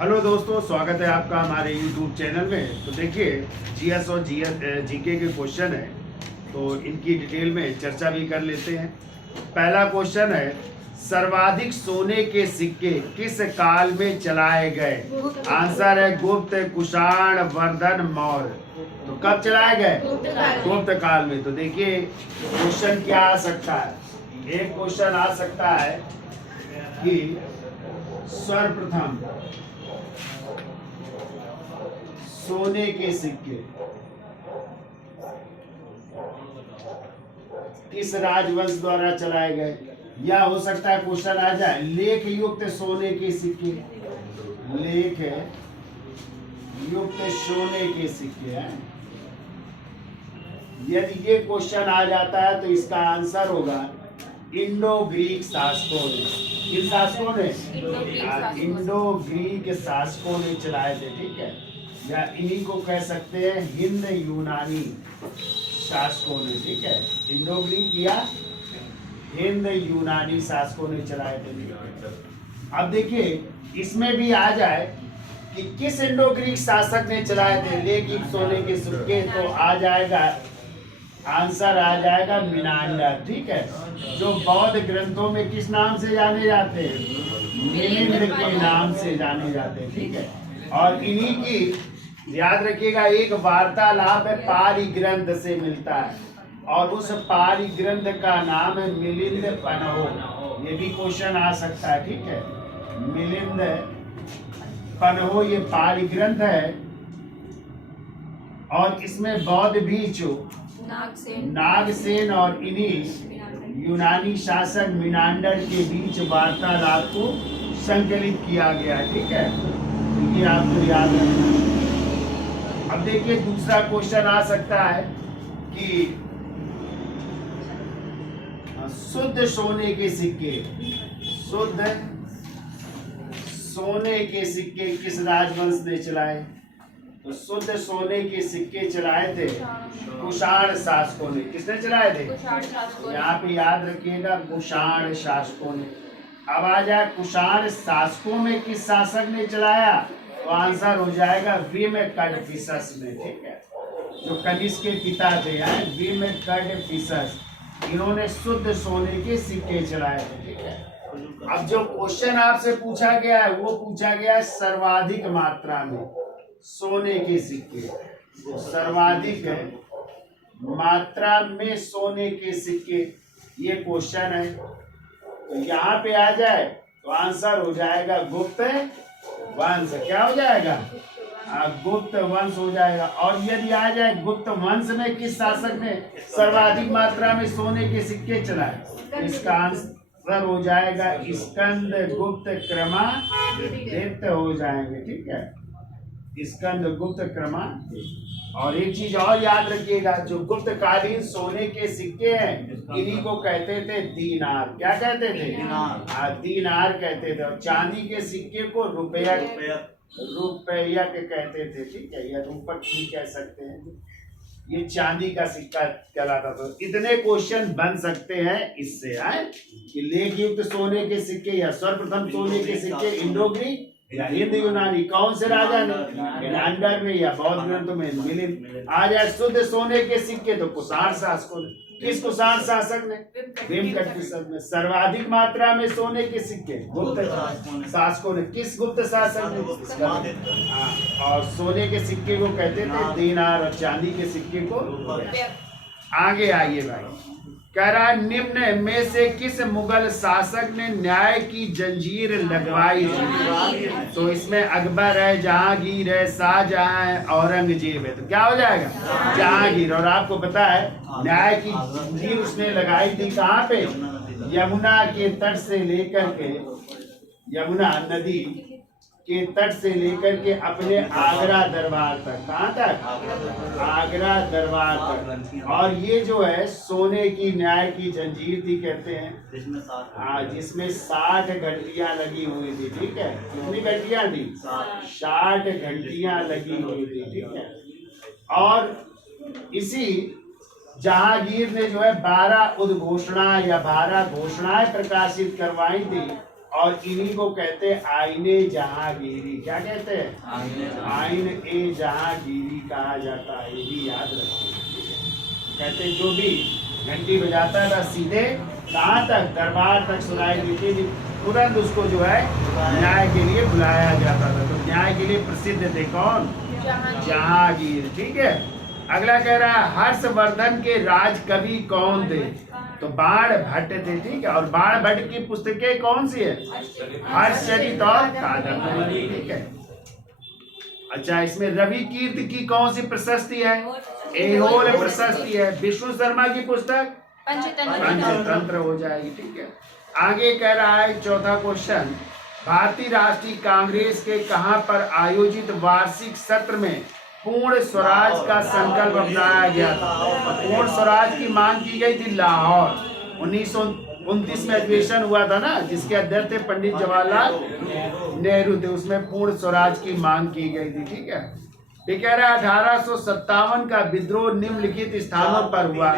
Hello दोस्तों, स्वागत है आपका हमारे YouTube चैनल में। तो देखिए, जीएस और जीके के क्वेश्चन है, तो इनकी डिटेल में चर्चा भी कर लेते हैं। पहला क्वेश्चन है, सर्वाधिक सोने के सिक्के किस काल में चलाए गए? आंसर है गुप्त, कुषाण, वर्धन, मौर्य। तो कब चलाए गए? गुप्त काल में। तो देखिए क्वेश्चन क्या आ सकता है। एक क्वेश्चन आ सकता है कि सर्वप्रथम सोने के सिक्के किस राजवंश द्वारा चलाए गए, या हो सकता है क्वेश्चन आ जाए लेख युक्त सोने के सिक्के। लेख युक्त सोने के सिक्के हैं। यदि ये क्वेश्चन आ जाता है तो इसका आंसर होगा इंडो ग्रीक शासकों ने। किन शासकों ने? इंडो ग्रीक शासकों ने चलाए थे। ठीक है, या इन्हीं को कह सकते हैं हिंद यूनानी शासकों ने। ठीक है, इंडो ग्रीक या हिंद यूनानी शासकों ने चलाए थे। अब देखिए इसमें भी आ जाए कि किस इंडो ग्रीक शासक ने चलाए थे लेख युक्त सोने के सिक्के, तो आ जाएगा आंसर आ जाएगा मिनांडर। ठीक है, जो बौद्ध ग्रंथों में किस नाम से जाने जाते हैं? मिलिंद के नाम से जाने जाते हैं। ठीक है, और इन्हीं की याद रखिएगा एक वार्तालाप है पाली ग्रंथ से मिलता है, और उस पाली ग्रंथ का नाम है मिलिंद पन्हो। ये भी क्वेश्चन आ सकता है। ठीक है, मिलिंद पन्हो ये पाली ग्रंथ है, और इसमें बौद्ध भिक्षु नागसेन और इन्हीं यूनानी शासक मिनांडर के बीच वार्तालाप को संकलित किया गया। ठीक है, तो ये आपको याद रखना। अब देखिए दूसरा क्वेश्चन आ सकता है कि शुद्ध सोने के सिक्के, शुद्ध सोने के सिक्के किस राजवंश ने चलाए? तो शुद्ध सोने के सिक्के चलाए थे कुषाण शासकों ने। किसने चलाए थे? यहाँ पे याद रखिएगा कुषाण शासकों ने। अब आ जाए कुषाण शासकों में किस शासक ने चलाया, तो आंसर हो जाएगा विमकड़फिसस ने। ठीक है, जो कनिष्क के पिता थे विमकड़फिसस, इन्होंने शुद्ध सोने के सिक्के चलाए थे। ठीक है, अब जो क्वेश्चन आपसे पूछा गया है वो पूछा गया है सर्वाधिक मात्रा में सोने के सिक्के। सर्वाधिक मात्रा में सोने के सिक्के ये क्वेश्चन है। तो यहाँ पे आ जाए तो आंसर हो जाएगा गुप्त वंश। क्या हो जाएगा? गुप्त वंश हो जाएगा। और यदि आ जाए गुप्त वंश में किस शासक ने सर्वाधिक मात्रा में सोने के सिक्के चलाए, इसका आंसर हो जाएगा स्कंद गुप्त क्रमादित्य हो जाएंगे। ठीक है, स्कंद गुप्त क्रमादित्य। और एक चीज और याद रखिएगा, जो गुप्त कालीन सोने के सिक्के हैं इन्हीं को कहते थे दीनार। क्या कहते थे? दीनार कहते थे। और चांदी के सिक्के को रुपया के कहते थे। ठीक है, या रूपक भी कह सकते हैं। ये चांदी का सिक्का कहलाता था। इतने क्वेश्चन बन सकते हैं इससे कि लेख युक्त सोने के सिक्के या सर्वप्रथम सोने के सिक्के इंडो ग्रीक या हिंद यूनानी कौन से राजा ने? मिनांडर में या बौद्ध ग्रंथों में मिलिंद। आ जाए शुद्ध सोने के सिक्के तो कुषाण शासकों ने। किस कुषाण शासक ने? विमकड़फिसस ने। सर्वाधिक मात्रा में सोने के सिक्के गुप्त शासकों ने। किस गुप्त शासक ने? और सोने के सिक्के को कहते थे दीनार, और चांदी के सिक्के को। आगे आइए भाई, कह रहा है निम्न में से किस मुगल शासक ने न्याय की जंजीर लगवाई थी? तो इसमें अकबर है, जहांगीर है, शाहजहां है, औरंगजेब है। तो क्या हो जाएगा? जहांगीर। और आपको पता है न्याय की जंजीर उसने लगाई थी कहाँ पे? यमुना के तट से लेकर के, यमुना नदी के तट से लेकर के अपने आगरा दरबार तक। कहाँ तक? आगरा दरबार तक। और ये जो है सोने की न्याय की जंजीर थी कहते हैं, जिसमें 60 घंटियां लगी हुई थी। ठीक है, कितनी घंटियां थी? 60 घंटियां लगी हुई थी। ठीक है, और इसी जहांगीर ने जो है 12 उद्घोषणा या 12 घोषणाएं प्रकाशित करवाई थी, और इन्हीं को कहते हैं आईने जहांगीरी। क्या कहते हैं? आईन ए जहांगीरी कहा जाता है, ये भी याद रखिए। कहते हैं जो भी घंटी बजाता था सीधे कहाँ तक? दरबार तक सुनाई देती थी, तुरंत उसको जो है न्याय के लिए बुलाया जाता था। तो न्याय के लिए प्रसिद्ध थे कौन? जहांगीर। ठीक है, अगला कह रहा है हर्षवर्धन के राज कवि कौन थे? तो बाण भट्ट थे। ठीक है, और बाण भट्ट की पुस्तकें कौन सी है? हर्षचरित और कादंबरी। ठीक है, अच्छा इसमें रवि कीर्ति की कौन सी प्रशस्ति है? एहोल प्रशस्ति है। विष्णु शर्मा की पुस्तक पंचतंत्र हो जाएगी। ठीक है, आगे कह रहा है चौथा क्वेश्चन, भारतीय राष्ट्रीय कांग्रेस के कहां पर आयोजित वार्षिक सत्र में पूर्ण स्वराज का संकल्प अपनाया गया था? पूर्ण स्वराज की मांग की गई थी लाहौर। 1929 में अधिवेशन हुआ था ना, जिसके अध्यक्ष थे पंडित जवाहरलाल नेहरू थे, उसमें पूर्ण स्वराज की मांग की गई थी। ठीक है, ये कह रहा है 1857 का विद्रोह निम्नलिखित स्थानों पर हुआ,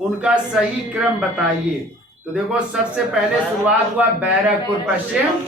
उनका सही क्रम बताइए। तो देखो सबसे पहले शुरुआत हुआ बैरकपुर पश्चिम,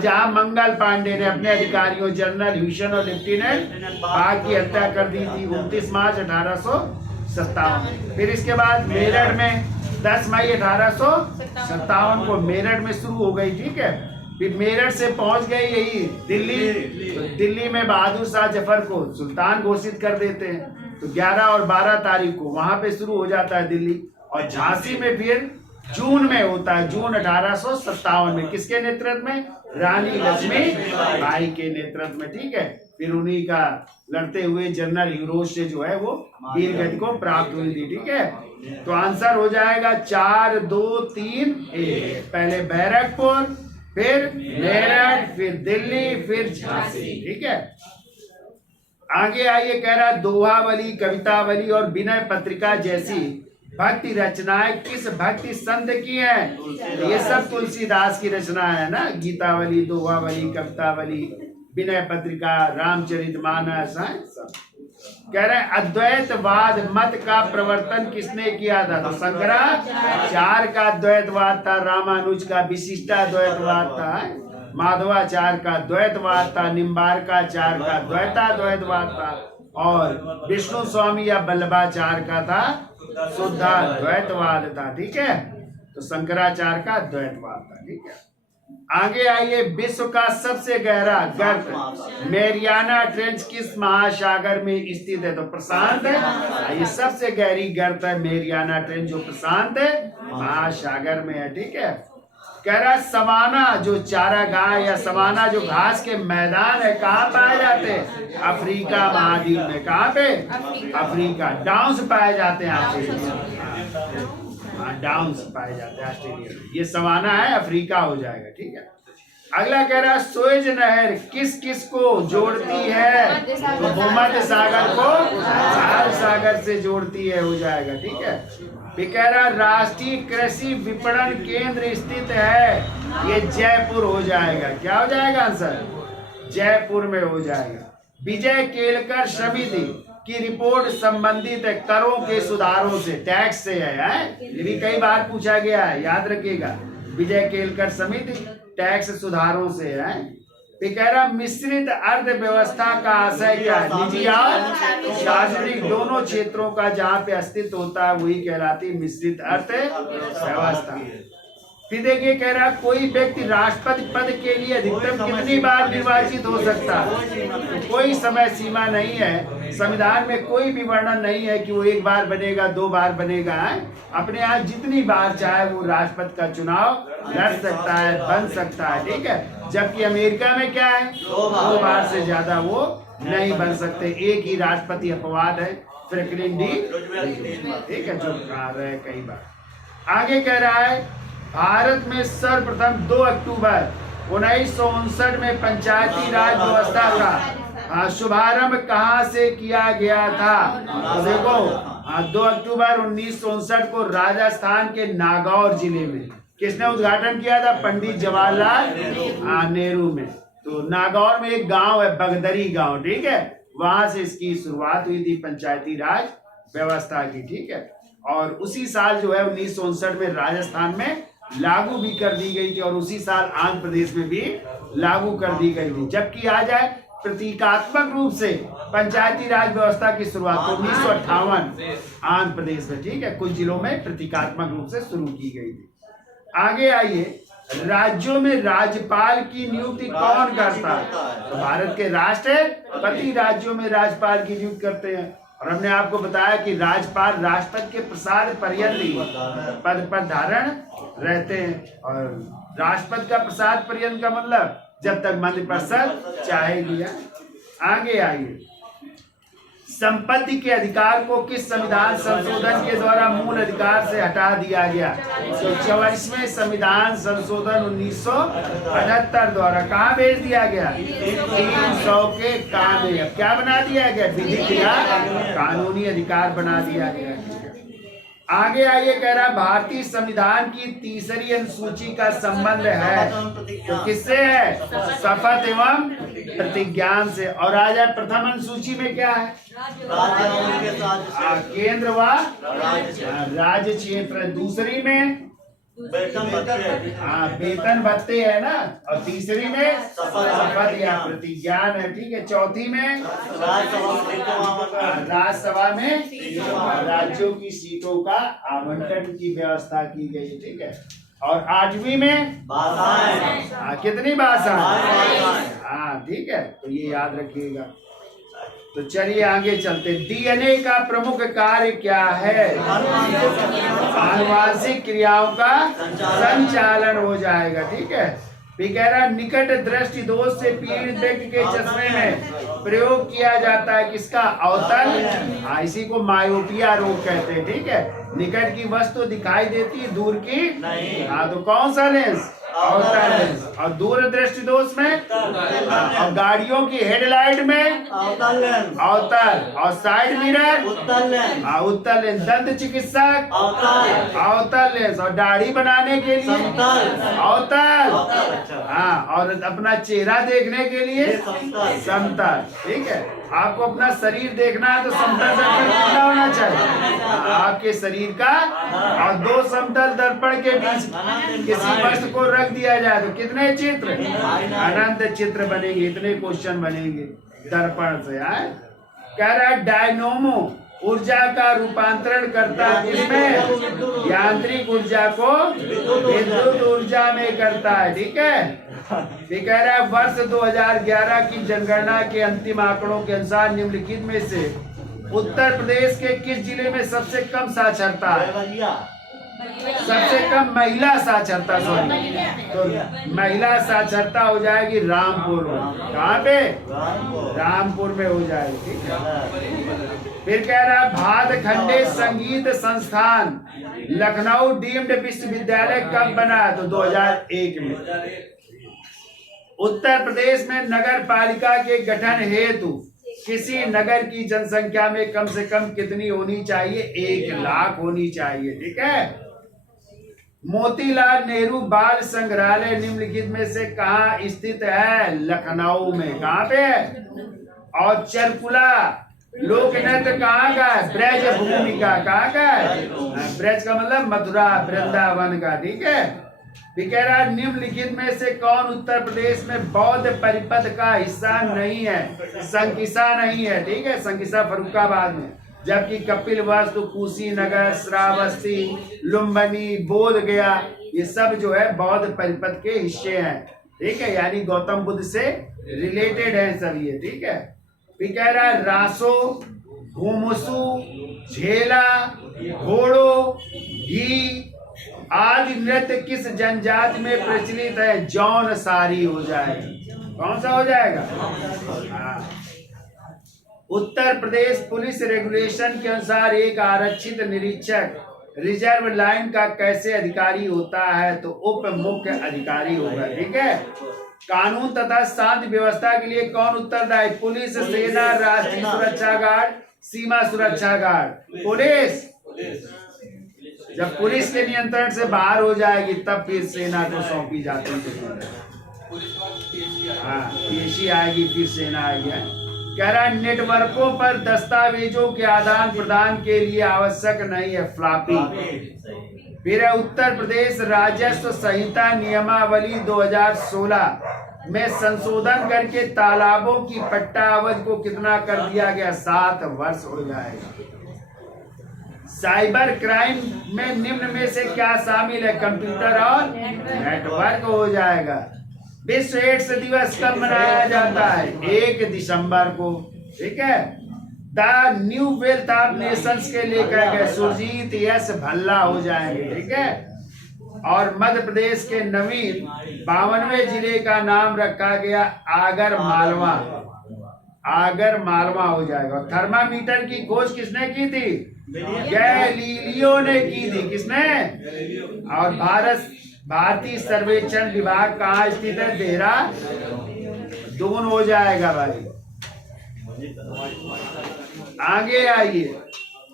जहां मंगल पांडे ने अपने अधिकारियों जनरल ह्यूशन और लेफ्टिनेंट बाग की हत्या कर दी थी 29 मार्च 1857। फिर इसके बाद मेरठ में 10 मई 1857 को मेरठ में शुरू हो गई। ठीक है, फिर मेरठ से पहुंच गई यही दिल्ली। तो दिल्ली में बहादुर शाह जफर को सुल्तान घोषित कर देते हैं। तो 11 और 12 तारीख को वहां पे शुरू हो जाता है दिल्ली। और झांसी में फिर जून में होता है, जून 1857 में। किसके नेतृत्व में? रानी लक्ष्मीबाई के नेतृत्व में। ठीक है, फिर उन्हीं का लड़ते हुए जनरल यूरोज से जो है वो वीर गति को प्राप्त हुई थी। ठीक है, तो आंसर हो जाएगा 4 2 3 1। पहले बैरकपुर, फिर मेरठ, फिर दिल्ली, फिर झांसी। ठीक है, आगे आइए कह रहा है दोहावली, कवितावली और विनय पत्रिका जैसी भक्ति रचनाएं किस भक्ति संत की हैं? ये सब तुलसीदास की रचना है ना। गीतावली, दोहावली, कवितावली, विनय पत्रिका, रामचरितमानस है सब। कह रहे हैं अद्वैतवाद मत का प्रवर्तन किसने किया था? तो शंकराचार्य का अद्वैतवाद था, रामानुज का विशिष्टाद्वैतवाद था, माधवाचार्य का द्वैतवाद था, निम्बारकाचार्य का द्वैताद्वैतवाद था, और विष्णु स्वामी या वल्लभाचार्य का था शुद्धाद्वैतवाद था। ठीक है, तो शंकराचार्य का द्वैतवाद था। ठीक है, आगे आइए विश्व का सबसे गहरा गर्त मैरियाना ट्रेंच किस महासागर में स्थित है? तो प्रशांत है। ये सबसे गहरी गर्त है मैरियाना ट्रेंच, जो प्रशांत महासागर में है। ठीक है, कह रहा सवाना जो चारागाह या सवाना जो घास के मैदान है कहाँ पाए जाते हैं? अफ्रीका महाद्वीप में। कहाँ पे? अफ्रीका। डाउन्स पाए जाते हैं ऑस्ट्रेलिया, डाउन्स पाए जाते हैं ऑस्ट्रेलिया में। ये सवाना है, अफ्रीका हो जाएगा। ठीक है, अगला कह रहा सुएज नहर किस किस को जोड़ती है? तो भूमध्य सागर को लाल सागर से जोड़ती है, हो जाएगा। ठीक है, ये कह रहा राष्ट्रीय कृषि विपणन केंद्र स्थित है, ये जयपुर हो जाएगा। क्या हो जाएगा आंसर? जयपुर में हो जाएगा। विजय केलकर समिति की रिपोर्ट संबंधित है करों के सुधारों से, टैक्स से है। ये भी कई बार पूछा गया है, याद रखिएगा। विजय केलकर समिति टैक्स सुधारों से है। ये कह रहा मिश्रित अर्थव्यवस्था का आशय क्या है? निजी और सार्वजनिक दोनों क्षेत्रों का जहाँ पे अस्तित्व होता है वही कहलाती मिश्रित अर्थव्यवस्था। फिर देखिए कह रहा कोई व्यक्ति राष्ट्रपति पद के लिए अधिकतम कितनी बार निर्वाचित हो सकता है? तो कोई समय सीमा नहीं है, संविधान में कोई भी वर्णन नहीं है कि वो 1 बार बनेगा, 2 बार बनेगा। अपने यहाँ जितनी बार चाहे वो राष्ट्रपति का चुनाव लड़ सकता है, बन सकता है। ठीक है, जबकि अमेरिका में क्या है? 2 बार से ज्यादा वो नहीं बन सकते। एक ही राष्ट्रपति अपवाद है, फ्रैंकलिन डी। ठीक है, जो कहा रहे कई बार। आगे कह रहा है भारत में सर्वप्रथम 2 अक्टूबर 1959 में पंचायती राज व्यवस्था का शुभारंभ कहाँ से किया गया था? तो देखो 2 अक्टूबर 1959 को राजस्थान के नागौर जिले में किसने उद्घाटन किया था? पंडित जवाहरलाल नेहरू में। तो नागौर में एक गांव है बगदरी गांव, ठीक है, वहां से इसकी शुरुआत हुई थी पंचायती राज व्यवस्था की। ठीक है, और उसी साल जो है 1959 में राजस्थान में लागू भी कर दी गई थी और उसी साल आंध्र प्रदेश में भी लागू कर दी गई थी। जबकि आ जाए प्रतीकात्मक रूप से पंचायती राज व्यवस्था की शुरुआत 1958 आंध्र प्रदेश में, ठीक है, कुछ जिलों में प्रतीकात्मक रूप से शुरू की गई थी। आगे आइए, राज्यों में राज्यपाल की नियुक्ति कौन करता है? तो भारत के राष्ट्रपति राज्यों में राज्यपाल की नियुक्ति करते हैं। और हमने आपको बताया कि राज्यपाल राष्ट्रपति के प्रसाद पर्यंत पद पर धारण रहते हैं। और राष्ट्रपति का प्रसाद पर्यंत का मतलब जब तक मंत्रिपरिषद चाहेगी। आगे आइए, संपत्ति के अधिकार को किस संविधान संशोधन के द्वारा मूल अधिकार से हटा दिया गया? तो 44वें संविधान संशोधन 1978 द्वारा कहाँ भेज दिया गया? 300 के काम में। अब क्या बना दिया गया? विधिक या कानूनी अधिकार बना दिया गया। आगे आइए, कह रहा भारतीय संविधान की तीसरी अनुसूची का संबंध है तो किससे है? शपथ एवं प्रतिज्ञान से। और आ जाए प्रथम अनुसूची में क्या है? केंद्र व राज्य क्षेत्र। दूसरी में वेतन भत्ते है ना, और तीसरी में शपथ या प्रतिज्ञान है, ठीक है। चौथी में राज्यसभा में राज्यों की सीटों का आवंटन की व्यवस्था की गई, ठीक है। और 8वीं में कितनी भाषाएं? हाँ, ठीक है, तो ये याद रखिएगा। तो चलिए आगे चलते। डीएनए का प्रमुख कार्य क्या है? आनुवांशिक क्रियाओं का संचालन हो जाएगा, ठीक है। फिर कह रहा निकट दृष्टि दोष से पीड़ित व्यक्ति के चश्मे में प्रयोग किया जाता है किसका? अवतल। इसी को मायोपिया रोग कहते हैं, ठीक है। निकट की वस्तु दिखाई देती है, दूर की नहीं। तो कौन सा लेंस? अवतल लेंस। और दूर दृष्टि दोष में और गाड़ियों की हेडलाइट में अवतल, और साइड मिरर उत्तल लेंस। दंत चिकित्सक अवतल लेंस, और दाढ़ी बनाने के लिए अवतल। हाँ, और अपना चेहरा देखने के लिए समतल, ठीक है। आपको अपना शरीर देखना है तो समतल दर्पण कितना होना चाहिए? आपके शरीर का और 2 समतल दर्पण के बीच किसी वस्तु को रख दिया जाए तो कितने चित्र? अनंत चित्र बनेंगे। इतने क्वेश्चन बनेंगे दर्पण से। कह रहा है डायनोमो ऊर्जा का रूपांतरण करता है किसमें? यांत्रिक ऊर्जा को विद्युत ऊर्जा में करता है, ठीक है। ये कह रहा है वर्ष 2011 की जनगणना के अंतिम आंकड़ों के अनुसार निम्नलिखित में से उत्तर प्रदेश के किस जिले में सबसे कम साक्षरता है? सबसे कम महिला साक्षरता, सॉरी, तो महिला साक्षरता हो जाएगी रामपुर में। कहाँ पे? रामपुर में हो जाएगी, ठीक है। फिर कह रहा है भातखंडे संगीत संस्थान लखनऊ डीम्ड विश्वविद्यालय कब बना? तो 2001 में। उत्तर प्रदेश में नगर पालिका के गठन हेतु किसी नगर की जनसंख्या में कम से कम कितनी होनी चाहिए? 1 लाख होनी चाहिए, ठीक है। मोतीलाल नेहरू बाल संग्रहालय निम्नलिखित में से कहाँ स्थित है? लखनऊ में। कहाँ पे है? और चरकुला लोक नृत्य कहाँ का है? ब्रज भूमि का। कहाँ का है? ब्रज का मतलब मथुरा वृंदावन का, ठीक है। कह रहा निम्नलिखित में से कौन उत्तर प्रदेश में बौद्ध परिपथ का हिस्सा नहीं है? संकिसा नहीं है, ठीक है। संकिसा फर्रुखाबाद में। जबकि कपिलवस्तु, कुशीनगर, श्रावस्ती, लुम्बिनी, बोध गया, ये सब जो है बौद्ध परिपथ के हिस्से हैं, ठीक है। यानी गौतम बुद्ध से रिलेटेड है सब ये, ठीक है। फिर कह रहा है रासो, घुमसू, झेला, घोड़ो, घी आदि नृत्य किस जनजाति में प्रचलित है? जौन सारी हो जाएगा। कौन सा हो जाएगा? उत्तर प्रदेश पुलिस रेगुलेशन के अनुसार एक आरक्षित निरीक्षक रिजर्व लाइन का कैसे अधिकारी होता है? तो उप मुख्य अधिकारी होगा, ठीक है। कानून तथा शांति व्यवस्था के लिए कौन उत्तरदायी? पुलिस, सेना, राष्ट्रीय सुरक्षा गार्ड, सीमा सुरक्षा गार्ड। पुलिस जब पुलिस के नियंत्रण से बाहर हो जाएगी तब फिर सेना को सौंपी जाती है। हाँ, पेशी आएगी फिर सेना आएगी। कह रहा है नेटवर्कों पर दस्तावेजों के आदान प्रदान के लिए आवश्यक नहीं है फ्लॉपी। फिर है उत्तर प्रदेश राजस्व संहिता नियमावली 2016 में संशोधन करके तालाबों की पट्टा अवधि को कितना कर दिया गया? 7 वर्ष हो जाएगा। साइबर क्राइम में निम्न में से क्या शामिल है? कंप्यूटर और नेटवर्क हो जाएगा। विश्व एड्स दिवस कब मनाया जाता है? 1 दिसंबर को। ठीक है। The new wealth of Nations के लेकर गए सुरजीत यश भल्ला हो जाएंगे। ठीक है। और मध्य प्रदेश के नवीन 52वें जिले का नाम रखा गया आगर मालवा। आगर मालवा हो जाएगा। थर्मामीटर की खोज किसने की थी? गैलीलियो ने की थी। किसने? और भारतीय सर्वेक्षण विभाग कहाँ स्थित है? देहरादून हो जाएगा भाई। आगे आइए।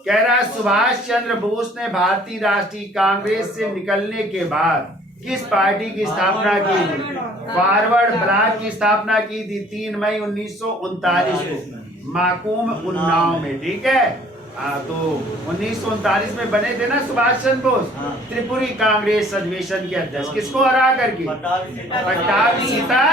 कह रहा है सुभाष चंद्र बोस ने भारतीय राष्ट्रीय कांग्रेस से निकलने के बाद किस पार्टी की स्थापना की थी? फॉरवर्ड ब्लॉक की स्थापना की थी 3 मई 1939 को माकूम उन्नाव में। ठीक है। तो 1939 में बने थे ना सुभाष चंद्र बोस, त्रिपुरी कांग्रेस अधिवेशन के अध्यक्ष। किसको हरा करके? पट्टाभ सीता।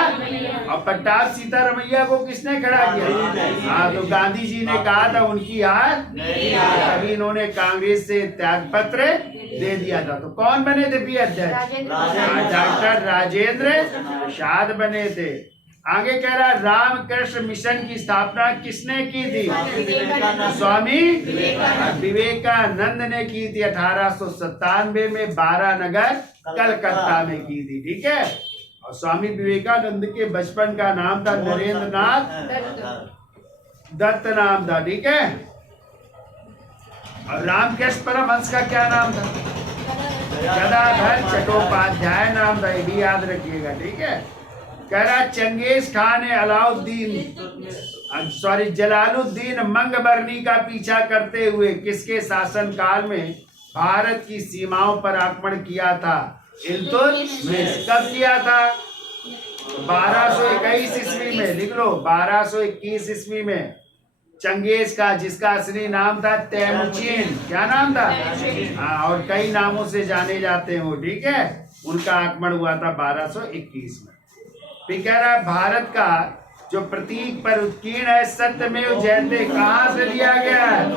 और पट्टाभ सीतारमैया को किसने खड़ा किया? तो गांधी जी ने कहा था उनकी याद तभी इन्होंने कांग्रेस से त्याग पत्र दे दिया था। तो कौन बने थे अध्यक्ष? डॉक्टर राजेंद्र प्रसाद बने थे। आगे कह रहा रामकृष्ण मिशन की स्थापना किसने की थी? स्वामी विवेकानंद ने की थी 1897 में 12 नगर कलकत्ता में की थी। ठीक है। और स्वामी विवेकानंद के बचपन का नाम था नरेंद्र नाथ दत्त नाम था। ठीक है। और रामकृष्ण परमहंस का क्या नाम था? गदाधर चट्टोपाध्याय नाम था। ये भी याद रखिएगा। ठीक है। कह रहा चंगेज खान ने जलालुद्दीन मंगबरनी का पीछा करते हुए किसके शासन काल में भारत की सीमाओं पर आक्रमण किया था? इल्तुतमिश। कब किया था? 1221 ईस्वी में। लिख लो 1221 ईस्वी में चंगेज का, जिसका असली नाम था तैमुचिन। क्या नाम था? और कई नामों से जाने जाते हो। ठीक है। उनका आक्रमण हुआ था 1221 में। फिर कह रहा है भारत का जो प्रतीक पर उत्कीर्ण है सत्यमेव जयते कहाँ से लिया गया है?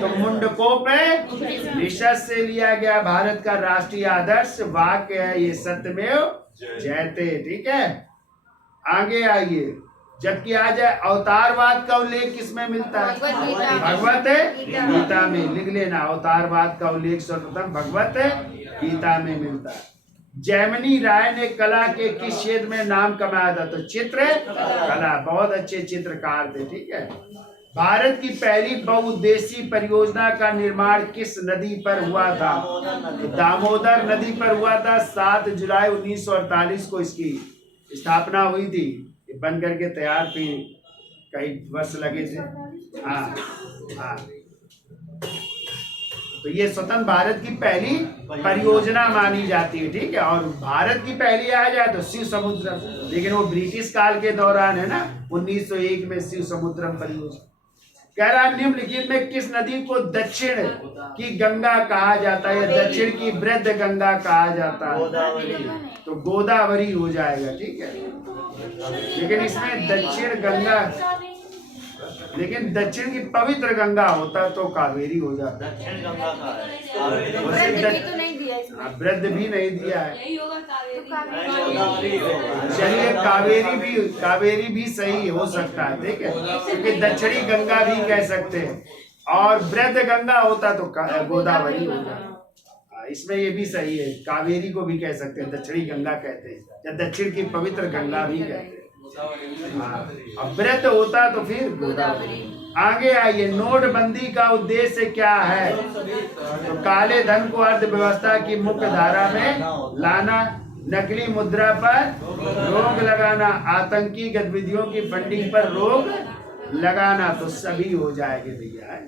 तो मुंडकोपनिषद से लिया गया। भारत का राष्ट्रीय आदर्श वाक्य है ये सत्यमेव जयते। ठीक है। आगे आइए। जबकि आ जाए अवतारवाद का उल्लेख किसमें मिलता है? भगवत गीता में। लिख लेना अवतारवाद का उल्लेख सर्वप्रथम भगवत गीता में मिलता है। जैमिनी राय ने कला के किस क्षेत्र में नाम कमाया था? तो चित्र कला। बहुत अच्छे चित्रकार थे। ठीक है। भारत की पहली बहुउद्देशीय परियोजना का निर्माण किस नदी पर हुआ था? दामोदर नदी पर हुआ था। 7 जुलाई 1948 को इसकी स्थापना हुई थी। ये बन करके तैयार थी, कई वर्ष लगे थे। हाँ। तो ये स्वतंत्र भारत की पहली परियोजना मानी जाती है। ठीक है। और भारत की पहली आ जाए तो शिव समुद्रम, लेकिन वो ब्रिटिश काल के दौरान है ना, 1901 में शिव समुद्रम परियोजना। कह रहा निम्नलिखित में किस नदी को दक्षिण की गंगा कहा जाता है? दक्षिण की वृद्ध गंगा कहा जाता है। तो गोदावरी हो जाएगा। ठीक है। लेकिन इसमें दक्षिण गंगा, लेकिन दक्षिण की पवित्र गंगा होता तो कावेरी हो जाता। दक्षिण गंगा का वृद्ध भी नहीं दिया है। चलिए कावेरी भी सही हो सकता है। ठीक है। क्योंकि दक्षिणी गंगा भी कह सकते हैं और वृद्ध गंगा होता तो गोदावरी होता। इसमें ये भी सही है। कावेरी को भी कह सकते हैं, दक्षिणी गंगा कहते हैं, या दक्षिण की पवित्र गंगा भी कहते हैं। अब वृद्ध होता तो फिर गोदावरी। आगे आइए। नोटबंदी का उद्देश्य क्या है? तो काले धन को अर्थव्यवस्था की मुख्य धारा में लाना, नकली मुद्रा पर रोक लगाना, आतंकी गतिविधियों की फंडिंग पर रोक लगाना। तो सभी हो जाएंगे भैया।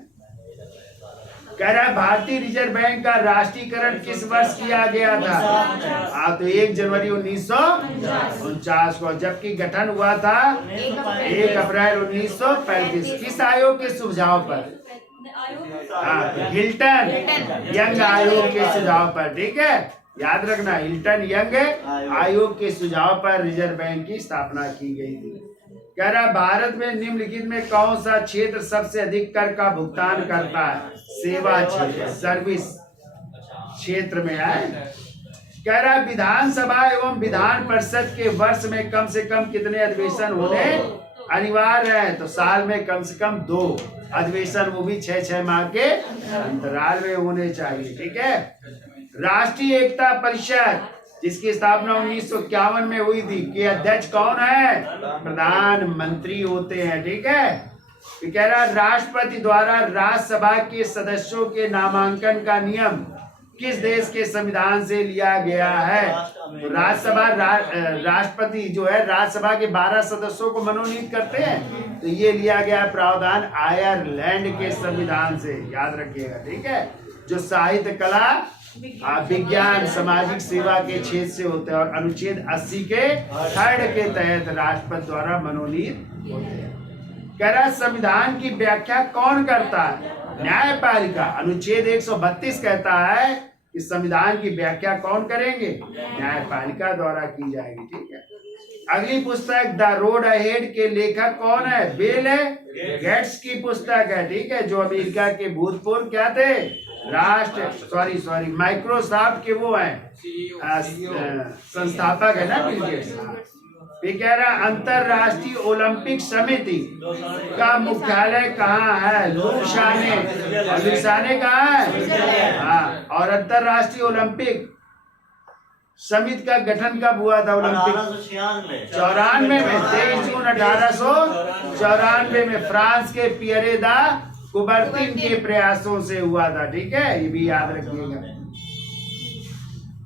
कह रहा है भारतीय रिजर्व बैंक का राष्ट्रीयकरण किस वर्ष किया गया था? तो 1 जनवरी 1949 को। जबकि गठन हुआ था 1 अप्रैल 1935। किस आयोग के सुझाव पर? हाँ, हिल्टन यंग आयोग के सुझाव पर, ठीक है, याद रखना, हिल्टन यंग आयोग के सुझाव पर रिजर्व बैंक की स्थापना की गई थी। कह रहा भारत में निम्नलिखित में कौन सा क्षेत्र सबसे अधिक कर का भुगतान करता है? सेवा क्षेत्र, सर्विस क्षेत्र में है। कह रहा विधानसभा एवं विधान परिषद के वर्ष में कम से कम कितने अधिवेशन होने अनिवार्य है? तो साल में कम से कम 2 अधिवेशन, वो भी 6-6 माह के अंतराल में होने चाहिए, ठीक है। राष्ट्रीय एकता परिषद जिसकी स्थापना 1951 में हुई थी, के अध्यक्ष कौन है? प्रधानमंत्री होते हैं, ठीक है। तो कह रहा राष्ट्रपति द्वारा राज्यसभा के सदस्यों के नामांकन का नियम किस देश के संविधान से लिया गया है? तो राज्यसभा राष्ट्रपति जो है राज्यसभा के 12 सदस्यों को मनोनीत करते हैं, तो ये लिया गया प्रावधान आयरलैंड के संविधान से, याद रखिएगा, ठीक है। जो साहित्य, कला, विज्ञान, सामाजिक सेवा के क्षेत्र से होते हैं और अनुच्छेद 80 के 3 के तहत राष्ट्रपति द्वारा मनोनीत होते हैं। कह रहा संविधान की व्याख्या कौन करता है? न्यायपालिका। अनुच्छेद 132 कहता है कि संविधान की व्याख्या कौन करेंगे? न्यायपालिका द्वारा की जाएगी, ठीक है। अगली पुस्तक द रोड अहेड के लेखक कौन है? बिल गेट्स की पुस्तक है, ठीक है, जो अमेरिका के भूतपूर्व क्या थे? माइक्रोसॉफ्ट के वो हैं संस्थापक है ना, बिल गेट्स। ये कह रहा अंतरराष्ट्रीय ओलंपिक समिति का मुख्यालय कहाँ है? लुसाने। और लुसाने कहाँ है? हाँ। और अंतरराष्ट्रीय ओलंपिक समिति का गठन कब हुआ था? ओलंपिक 94 में, 23 जून 1894 में फ्रांस के पियरे दा कुबर्तिन के प्रयासों से हुआ था, ठीक है, ये भी याद रखिएगा।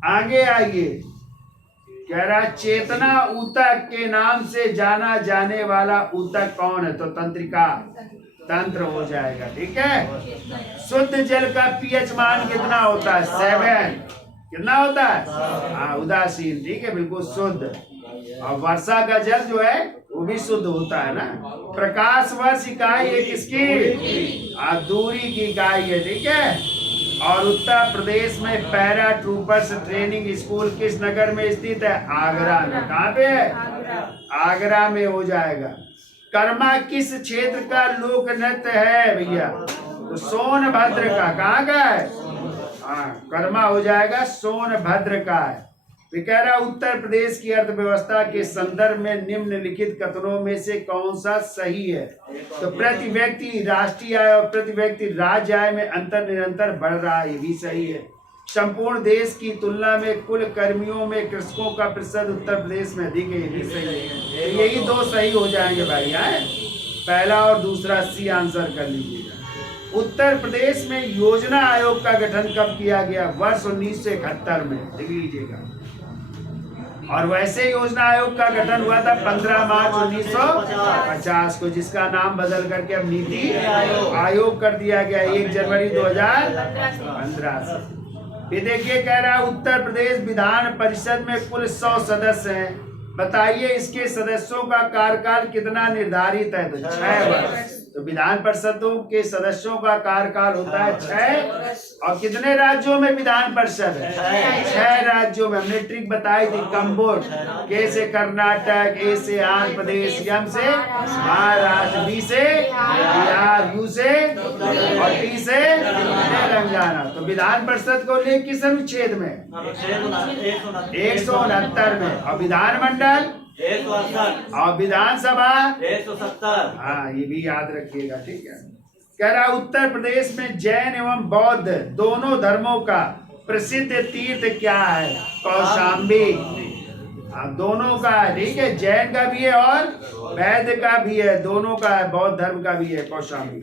आगे आइए, कह रहा चेतना ऊतक के नाम से जाना जाने वाला ऊतक कौन है? तो तंत्रिका, तंत्र हो जाएगा, ठीक है। शुद्ध जल का पीएच मान कितना होता है? 7। कितना होता है? हाँ, उदासीन, ठीक है, बिल्कुल शुद्ध। और वर्षा का जल जो है वो भी शुद्ध होता है ना। प्रकाश वर्ष इकाई है किसकी? दूरी की इकाई है, ठीक है। और उत्तर प्रदेश में पैरा ट्रूपर्स ट्रेनिंग स्कूल किस नगर में स्थित है? आगरा में। कहाँ पे है? आगरा में हो जाएगा। कर्मा किस क्षेत्र का लोक नृत्य है भैया? तो सोनभद्र का। कहाँ का है? हाँ, कर्मा हो जाएगा सोनभद्र का है। तो कह रहा उत्तर प्रदेश की अर्थव्यवस्था के संदर्भ में निम्नलिखित कथनों में से कौन सा सही है? तो प्रति व्यक्ति राष्ट्रीय आय और प्रति व्यक्ति राज्य आय में अंतर निरंतर बढ़ रहा है, ये भी सही है। संपूर्ण देश की तुलना में कुल कर्मियों में कृषकों का प्रतिशत उत्तर प्रदेश में अधिक है, ये भी सही है। तो यही 2 सही हो जाएंगे भाई, है पहला और दूसरा सी आंसर कर लीजिएगा। उत्तर प्रदेश में योजना आयोग का गठन कब किया गया? वर्ष 1971 में, देख लीजिएगा। और वैसे योजना आयोग का गठन हुआ था 15 मार्च 1950 को, जिसका नाम बदल करके अब नीति आयोग कर दिया गया 1 जनवरी 2015 से। ये देखिए, कह रहा है उत्तर प्रदेश विधान परिषद में कुल 100 सदस्य हैं। बताइए इसके सदस्यों का कार्यकाल कितना निर्धारित है? तो 6 वर्ष। तो विधान परिषदों के सदस्यों का कार्यकाल होता है 6। और कितने राज्यों में विधान परिषद है? 6 राज्यों में। हमने ट्रिक बताई थी, कम्बोड, के से कर्नाटक, ए से आंध्र प्रदेश, एम से महाराष्ट्र, बी से बिहार, यू से और टी से तेलंगाना। तो विधान परिषद को ले किस अनुच्छेद में? 169 में। और विधानमंडल 168 और विधानसभा 170। हाँ, ये भी याद रखिएगा, ठीक है। कह रहा उत्तर प्रदेश में जैन एवं बौद्ध दोनों धर्मों का प्रसिद्ध तीर्थ क्या है? कौशाम्बी। हाँ, दोनों का है, ठीक है, जैन का भी है और वैद्य का भी है, दोनों का है, बौद्ध धर्म का भी है कौशाम्बी।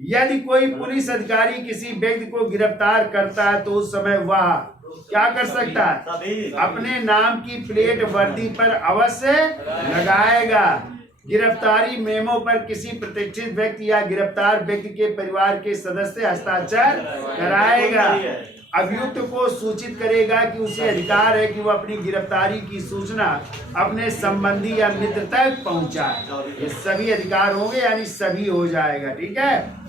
यदि कोई पुलिस अधिकारी किसी व्यक्ति को गिरफ्तार करता है तो उस समय वह क्या कर सकता है? अपने नाम की प्लेट वर्दी पर अवश्य लगाएगा। गिरफ्तारी मेमो पर किसी प्रतिष्ठित व्यक्ति या गिरफ्तार व्यक्ति के परिवार के सदस्य हस्ताक्षर कराएगा। अभियुक्त को सूचित करेगा कि उसे अधिकार है कि वो अपनी गिरफ्तारी की सूचना अपने संबंधी या मित्र तक पहुंचाए। ये सभी अधिकार होंगे, यानी सभी हो जाएगा, ठीक है।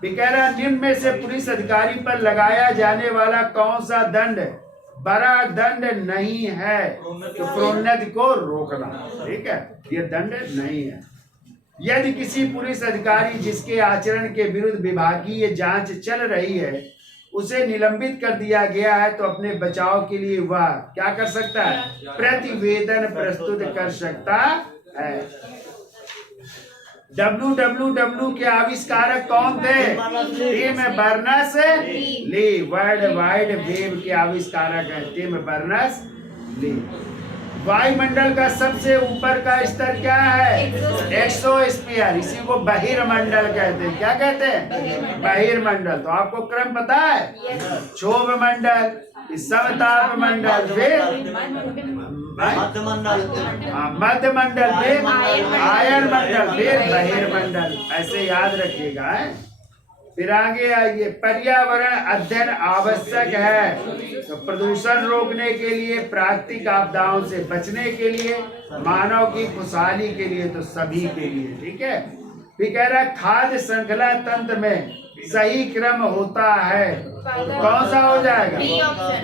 फिर कह रहा निम्न में से पुलिस अधिकारी पर लगाया जाने वाला कौन सा दंड बड़ा दंड नहीं है? तो प्रोन्नति को रोकना, ठीक है, ये दंड नहीं है। यदि किसी पुलिस अधिकारी जिसके आचरण के विरुद्ध विभागीय जांच चल रही है उसे निलंबित कर दिया गया है तो अपने बचाव के लिए वह क्या कर सकता है? प्रतिवेदन प्रस्तुत कर सकता है। WWW के आविष्कारक कौन थे? Tim Berners Lee. World wide web के आविष्कारक है टिम बर्नर्स ली। वायुमंडल का सबसे ऊपर का स्तर क्या है? एक्सोस्फीयर, इसी को बहिर्मंडल कहते हैं। क्या कहते हैं? बहिर्मंडल। तो आपको क्रम पता है? क्षोभ मंडल, समताप मंडल, फिर मध्य मंडल, फिर आयन मंडल, फिर बहिर्मंडल। ऐसे याद रखिएगा। फिर आगे आइए, पर्यावरण अध्ययन आवश्यक है तो प्रदूषण रोकने के लिए, प्राकृतिक आपदाओं से बचने के लिए, मानव की खुशहाली के लिए, तो सभी के लिए, ठीक है। फिर कह रहा है खाद्य श्रृंखला तंत्र में सही क्रम होता है, कौन सा हो जाएगा?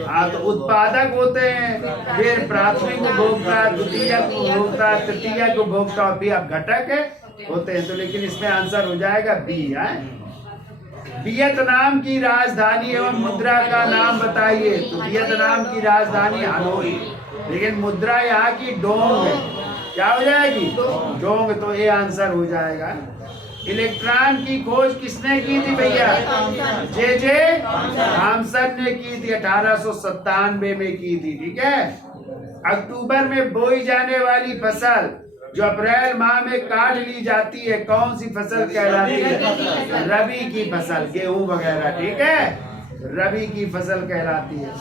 हाँ, तो उत्पादक होते हैं, फिर प्राथमिक उपभोक्ता, द्वितीयक उपभोक्ता, तृतीयक उपभोक्ता, फिर अब घटक होते हैं। तो लेकिन इसमें आंसर हो जाएगा बी है। वियतनाम की राजधानी एवं मुद्रा का नाम बताइए। तो वियतनाम की राजधानी हनोई, लेकिन मुद्रा यहाँ की डोंग है। क्या हो जाएगी? डोंग। तो ये आंसर हो जाएगा। इलेक्ट्रॉन की खोज किसने की थी भैया? जे थॉमसन ने की थी, 1897 में की थी, ठीक है। अक्टूबर में बोई जाने वाली फसल जो अप्रैल माह में काट ली जाती है कौन सी फसल कहलाती है? रबी की फसल, गेहूं वगैरह, ठीक है, रबी की फसल कहलाती है।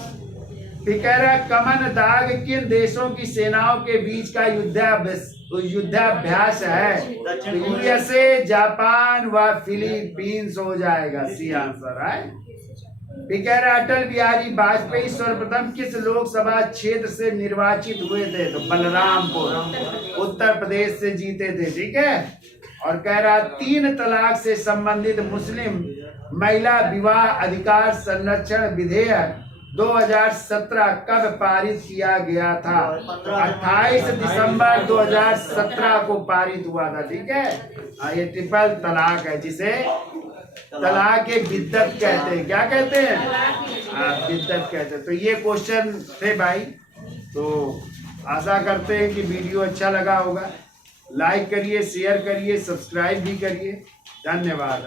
फिर कह रहा है कमन दाग किन देशों की सेनाओं के बीच का युद्धाभ्यास है? तो यूएसए, जापान व फिलीपींस हो जाएगा, सी आंसर है। फिर कह रहा अटल बिहारी वाजपेयी सर्वप्रथम किस लोकसभा क्षेत्र से निर्वाचित हुए थे? तो बलरामपुर, उत्तर प्रदेश से जीते थे, ठीक है। और कह रहा 3 तलाक से संबंधित मुस्लिम महिला विवाह अधिकार संरक्षण विधेयक 2017 कब पारित किया गया था? 28 दिसंबर 2017 को पारित हुआ था, ठीक है। ये ट्रिपल तलाक है जिसे तलाक बिद्दत कहते हैं। क्या कहते हैं? बिद्दत कहते हैं। तो ये क्वेश्चन थे भाई। तो आशा करते हैं कि वीडियो अच्छा लगा होगा। लाइक करिए, शेयर करिए, सब्सक्राइब भी करिए। धन्यवाद।